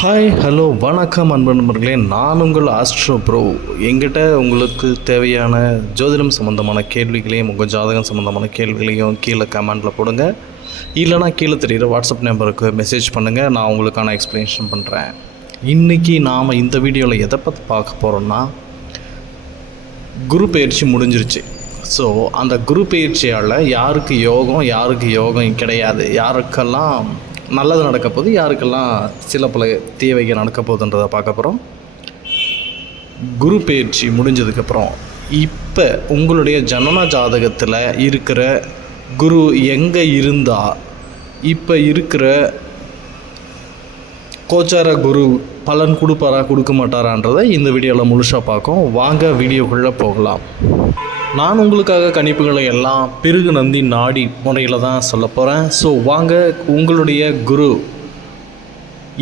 Hi hello வணக்கம் அன்பு நண்பர்களே, நான் உங்கள் ஆஸ்ட்ரோ ப்ரோ. எங்கிட்ட உங்களுக்கு தேவையான ஜோதிடம் சம்மந்தமான கேள்விகளையும் உங்கள் ஜாதகம் சம்மந்தமான கேள்விகளையும் கீழே கமெண்டில் போடுங்க. இல்லைனா கீழே தெரிகிற வாட்ஸ்அப் நம்பருக்கு மெசேஜ் பண்ணுங்கள், நான் உங்களுக்கான எக்ஸ்ப்ளனேஷன் பண்ணுறேன். இன்றைக்கி நாம் இந்த வீடியோவில் எதை பற்றி பார்க்க போகிறோன்னா, குரு பயிற்சி முடிஞ்சிருச்சு. ஸோ அந்த குரு பயிற்சியால் யாருக்கு யோகம் கிடையாது, யாருக்கெல்லாம் நல்லது நடக்க போகுது, யாருக்கெல்லாம் சில பல தீவைகள் நடக்க போகுதுன்றதை பார்க்க போகிறோம். குரு பயிற்சி முடிஞ்சதுக்கப்புறம் இப்போ உங்களுடைய ஜனன ஜாதகத்தில் இருக்கிற குரு எங்கே இருந்தால் இப்போ இருக்கிற கோச்சார குரு பலன் கொடுப்பாரா கொடுக்க மாட்டாரான்றதை இந்த வீடியோவில் முழுசாக பார்க்கும். வாங்க வீடியோக்குள்ளே போகலாம். நான் உங்களுக்காக கணிப்புகளை எல்லாம் பிருகு நந்தி நாடி முறையில் தான் சொல்ல போகிறேன். ஸோ வாங்க, உங்களுடைய குரு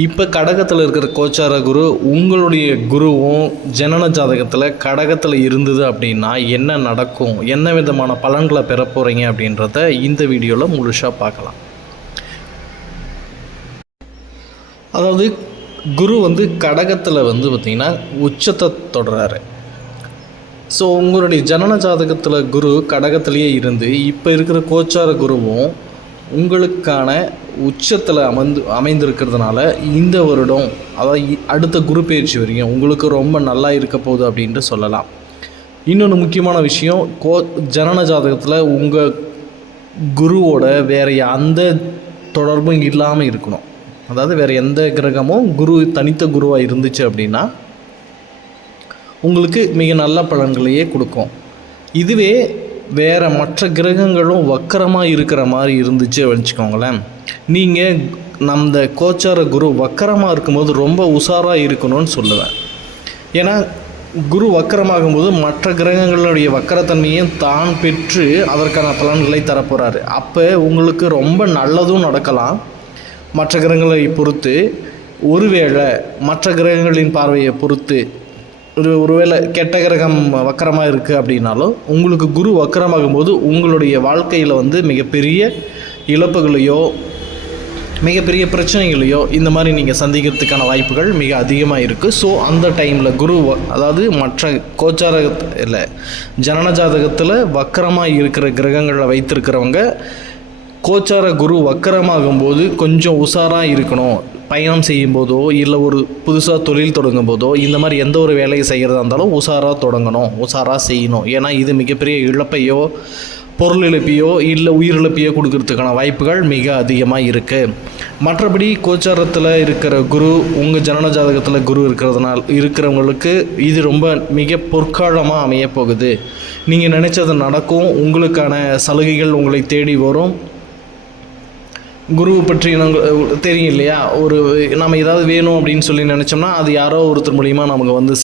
இப்போ கடகத்தில் இருக்கிற கோச்சார குரு உங்களுடைய குருவும் ஜனன ஜாதகத்தில் கடகத்தில் இருந்தது அப்படின்னா என்ன நடக்கும், என்ன விதமான பலன்களை பெற போகிறீங்க அப்படின்றத இந்த வீடியோவில் முழுசாக பார்க்கலாம். அதாவது குரு கடகத்தில் பார்த்திங்கன்னா உச்சத்தை தொடராரு. ஸோ உங்களுடைய ஜனன ஜாதகத்தில் குரு கடகத்திலேயே இருந்து இப்போ இருக்கிற கோச்சார குருவும் உங்களுக்கான உச்சத்தில் அமைந்திருக்கிறதுனால இந்த வருடம், அதாவது அடுத்த குரு பயிற்சி வரைக்கும் உங்களுக்கு ரொம்ப நல்லா இருக்க போகுது அப்படின்ட்டு சொல்லலாம். இன்னொன்று முக்கியமான விஷயம், ஜனன ஜாதகத்தில் உங்கள் குருவோட வேறு எந்த தொடர்பும் இல்லாமல் இருக்கணும். அதாவது வேறு எந்த கிரகமும் குரு தனித்த குருவாக இருந்துச்சு அப்படின்னா உங்களுக்கு மிக நல்ல பலன்களையே கொடுக்கும். இதுவே வேறு மற்ற கிரகங்களும் வக்கரமாக இருக்கிற மாதிரி இருந்துச்சு வச்சுக்கோங்களேன், நீங்கள் நம்ம கோச்சார குரு வக்கரமாக இருக்கும்போது ரொம்ப உஷாராக இருக்கணும்னு சொல்லுவேன். ஏன்னா குரு வக்கரமாகும்போது மற்ற கிரகங்களுடைய வக்கரத்தன்மையும் தான் பெற்று அதற்கான பலன்களை தரப்போகிறாரு. அப்போ உங்களுக்கு ரொம்ப நல்லதும் நடக்கலாம். மற்ற கிரகங்களை பொறுத்து, ஒருவேளை மற்ற கிரகங்களின் பார்வையை பொறுத்து ஒருவேளை கெட்ட கிரகம் வக்கரமாக இருக்குது அப்படின்னாலும் உங்களுக்கு குரு வக்கரமாகும்போது உங்களுடைய வாழ்க்கையில் மிகப்பெரிய இழப்புகளையோ மிகப்பெரிய பிரச்சனைகளையோ இந்த மாதிரி நீங்கள் சந்திக்கிறதுக்கான வாய்ப்புகள் மிக அதிகமாக இருக்குது. ஸோ அந்த டைமில் குரு, அதாவது மற்ற கோச்சார இல்லை ஜனன ஜாதகத்தில் வக்கரமாக இருக்கிற கிரகங்களை வைத்திருக்கிறவங்க கோச்சார குரு வக்கரமாகும்போது கொஞ்சம் உஷாராக இருக்கணும். பயணம் செய்யும்போதோ இல்லை ஒரு புதுசாக தொழில் தொடங்கும் போதோ இந்த மாதிரி எந்த ஒரு வேலையை செய்கிறதா இருந்தாலும் உஷாராக தொடங்கணும், உஷாராக செய்யணும். ஏன்னா இது மிகப்பெரிய இழப்பையோ பொருள் இழப்பையோ இல்லை உயிரிழப்பையோ கொடுக்கறதுக்கான வாய்ப்புகள் மிக அதிகமாக இருக்குது. மற்றபடி கோச்சாரத்தில் இருக்கிற குரு உங்கள் ஜனன ஜாதகத்தில் குரு இருக்கிறவங்களுக்கு இது ரொம்ப மிக பொற்காலமாக அமையப்போகுது. நீங்கள் நினச்சது நடக்கும், உங்களுக்கான சலுகைகள் உங்களை தேடி வரும். குருவை பற்றி தெரியும் இல்லையா, நம்ம ஏதாவது வேணும் அப்படின்னு சொல்லி நினச்சோம்னா அது யாரோ ஒருத்தர் மூலிமா நமக்கு